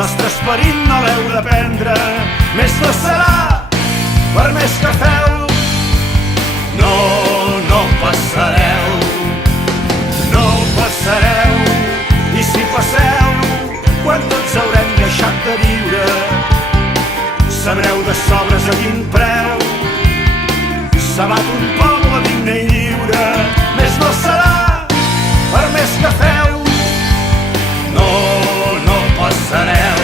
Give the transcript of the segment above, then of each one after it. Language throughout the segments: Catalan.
Nostre esperit no l'heu de prendre, més no serà, per més que feu. No, no passareu, no passareu, i si passeu, quan tots haurem deixat de viure, sabreu de sobres a quin preu s'abat un poble digne i lliure. Més no serà, per més que feu. No, no passareu.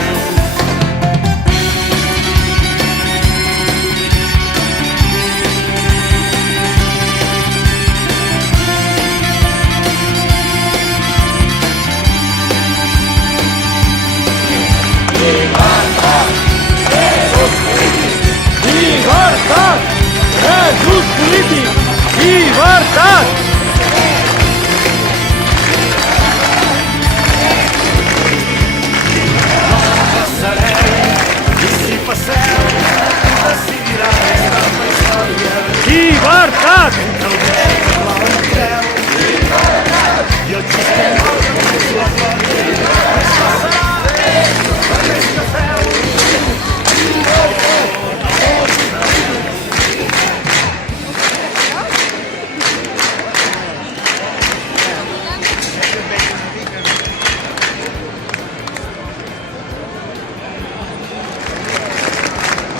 Llibertat és ús polític! Llibertat és ús polític! Llibertat! No passareu, i si passeu, decidirà aquesta història. Llibertat! Entre el bé i la creu, i el xistet és la glòria. Més no serà, per més que feu.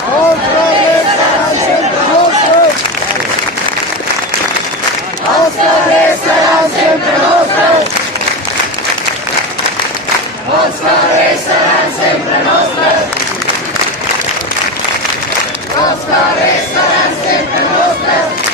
Els carrers seran sempre nostres! Els carrers seran sempre nostres! Els carrers seran sempre nostres! Els carrers seran sempre nostres!